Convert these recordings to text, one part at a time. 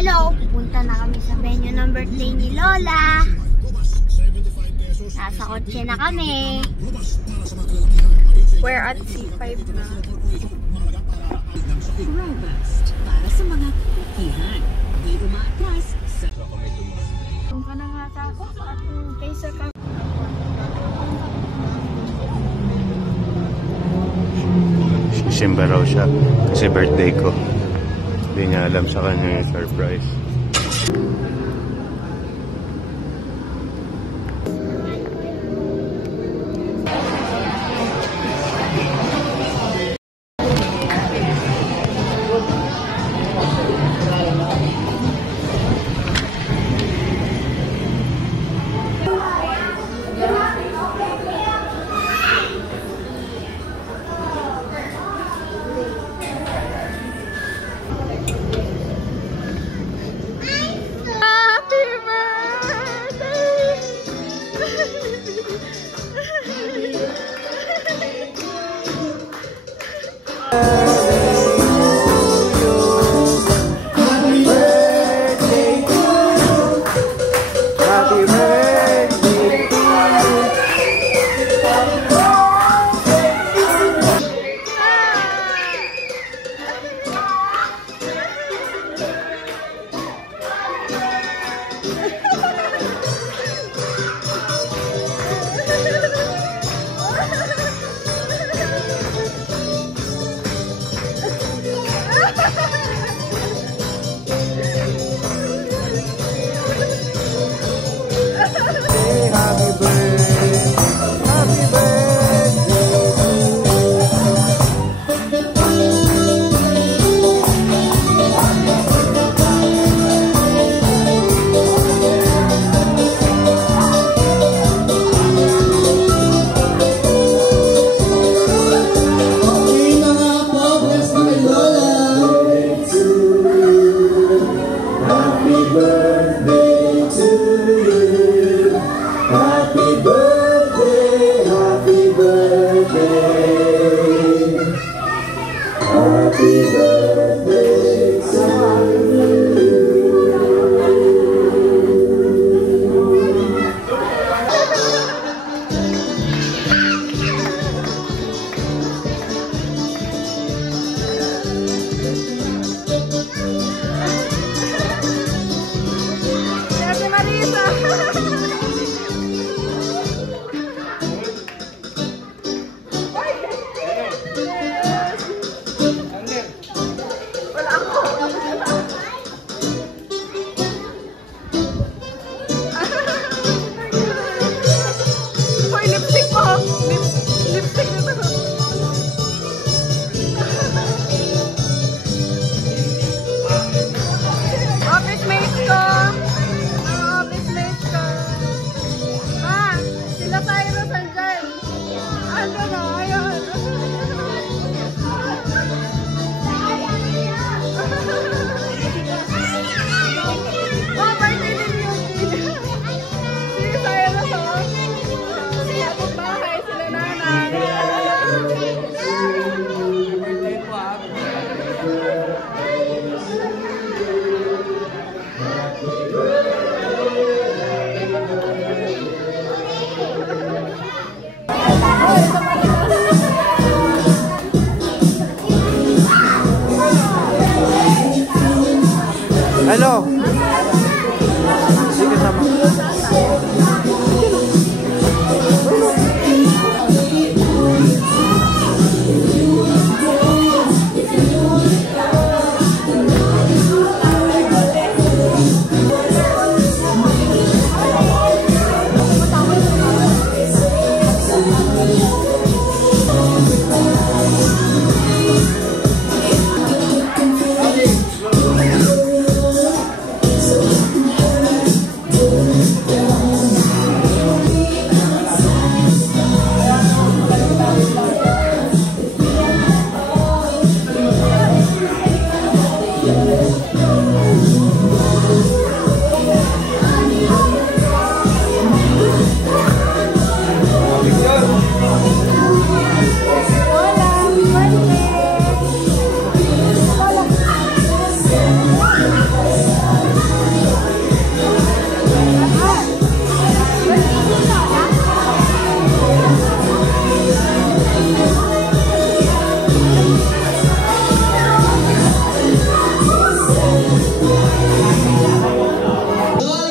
Hello, pupunta na kami sa venue ng birthday ni Lola. Nasa kotse na kami. We're at C5 na. Robust para sa mga kukihan. Di umatras sa... Kung ka na nga ako at kaysa ka. Simba raw siya kasi birthday ko. Hindi niya alam sa kanya yung surprise. Hello. Sige sama.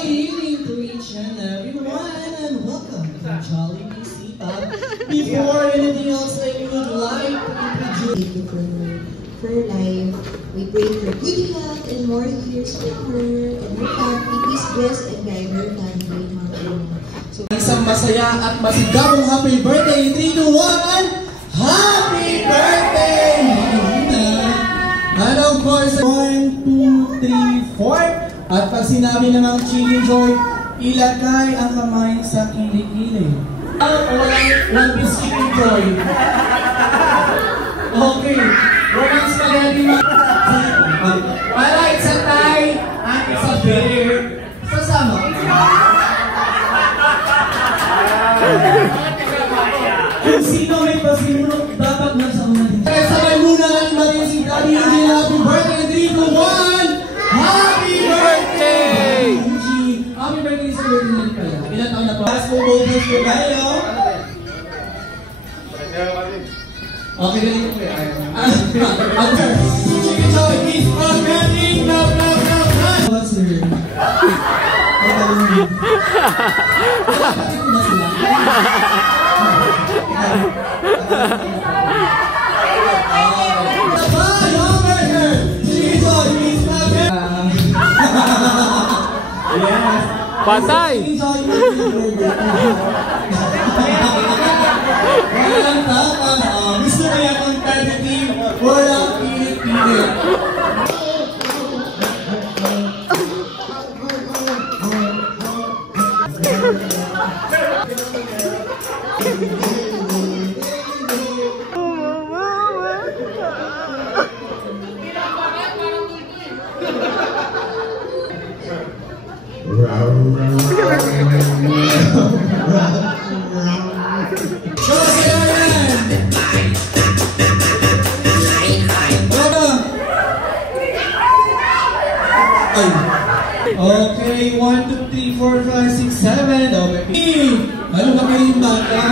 evening to each and everyone, and welcome to Jolly Bisita. Before anything else, I would like to introduce for life. We pray for good health and more years for her and her family. Please bless and guide her family. So, isang masaya at masigabong happy birthday. 3, 2, 1, happy birthday! And of course, 1, 2, 3, 4. At pag sinabi namang Chili Joy, ilagay ang kamay sa kilikili. O walang one piece Chili Joy. Okay. Walang spaghetti Alright, sa Thai at sa beer. Sasama. Kung sino may pasinunod, dapat nasa una din. Kaya sabay muna natin matin si Daddy Eugene. Happy birthday! 3, 2, 1! Happy birthday! Eugene! Happy birthday sa birthday pala. Ilan taon na po? Last mong bonus ko tayo. Okay, ganito po yan. Chicken Joy is spaghetti! Love, love, love, love! What's your... Patay! Walang tapas. Gusto kaya competitive, walang pilit-pilit. Okay, 1, 2, 3, 4, 5, 6, 7. Okay. Ano ba kayo yung bata?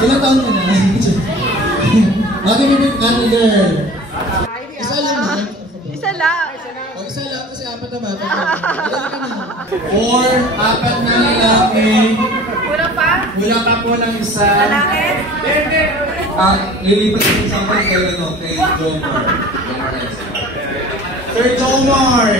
Ilang taon ka na? Okay, bibig natin, girl. Isa lang ba? Isa lang. O, isa lang kasi apat na bata. 4, 4 na lalaki. Kulang pa? Wala pa po ng isa. Lalaki? Lilipat ko sa akin kay Jomar. Sir Jomar!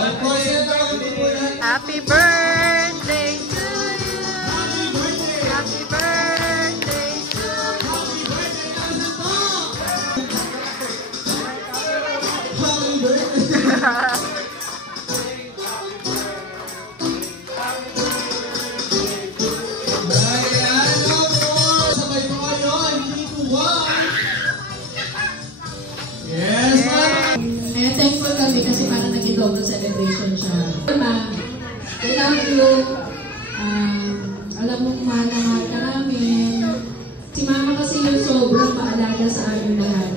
Of course, ito ang tutunan. Happy birthday to you! Happy birthday to you! Happy birthday! Kaya thankful kami kasi parang naging double celebration siya. Ma, I love you. Alam mo, mahal na mahal ka namin. Si Mama kasi yung sobrang maalaga sa amin lahat.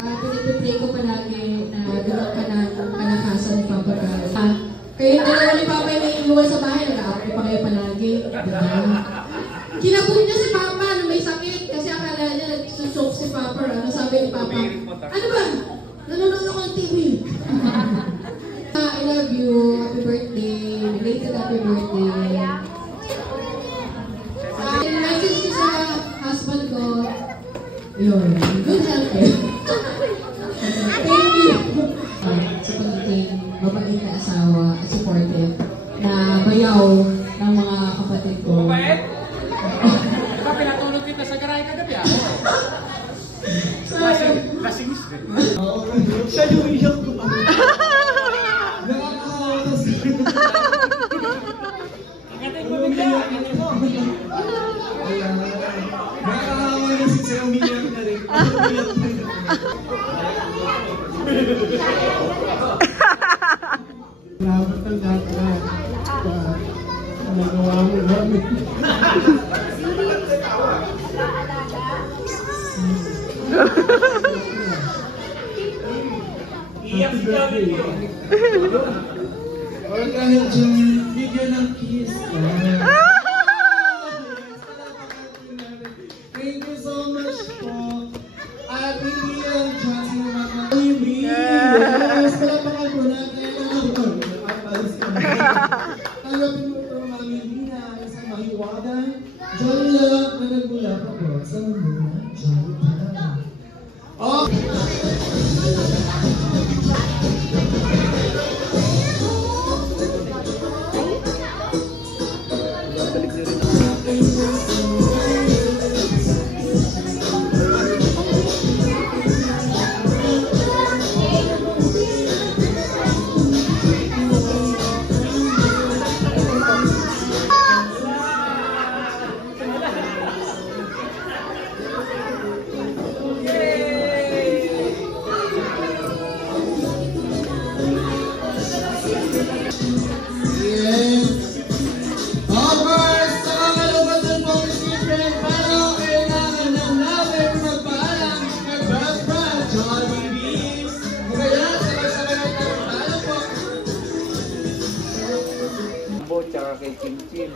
Pinipipray ko palagi na doon ka na kalakasan ni Papa God. Kayo dalawa ni Papa yung naiiwan sa bahay, nag-aapoy pa kayo palagi. Kinabuhi niya si Papa na may sakit kasi akala niya nagsusok si Papa. Ano sabi ni Papa? Ano ba? Nanonood ako ng TV. I love you. Happy birthday. Belated happy birthday. Message ko sa husband ko. Yun. Good health eh. Thank you. Sa pagiging mabait na asawa at supportive na bayaw ng mga kapatid ko. Mabait? Diba pinatulog kita sa garay kagabi ah? Lasing Siya yung iyak ko. Nakakahawa kasi. Ingatay mo bigla, ingatay mo. Nakakahawa na si Sir umiyak na rin. Salamat ang lahat na. Nagawa mo namin. Iyak si Gabi. Or kahit yung video ng kiss. Thank you so much po. At hindi ang chance mo mga yes! Palapakan po natin. Tanggapin mo ito mga hindi na isang mahiwagan. John Love na nagmula pa po sa mundo na John Love. Oh! Tsaka kay Chin Chin.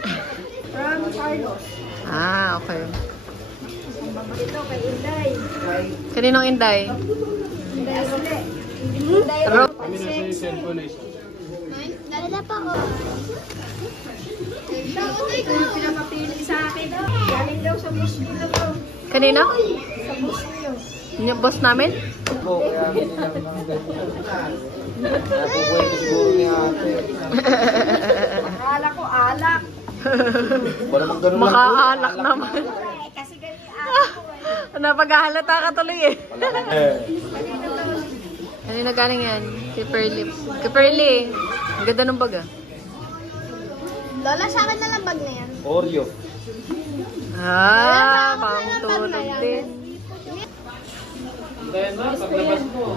From Carlos. Ah, okay. Ito kay Inday. Kaninong Inday? Inday Role. Kami na sa cellphone na isa. Wala pa ako. Ito yung pinapapili sa akin. Galing daw sa bus ko na to. Kanina? Sa bus niyo. Yung boss namin? Oo, kaya nilang ng ganyan. Napukwento siguro ni ate. Akala ko alak. Wala mang ganun lang. Makaalak naman. Kasi ganyan alak ko eh. Napaghahalata ka tuloy eh. Kanina galing yan? Kay Pearly. Kay Pearly. Ang ganda ng bag ah. Lola, sa akin na lang bag na yan. Oreo. Ah, pang tulog din. Dahil na, paglabas mo.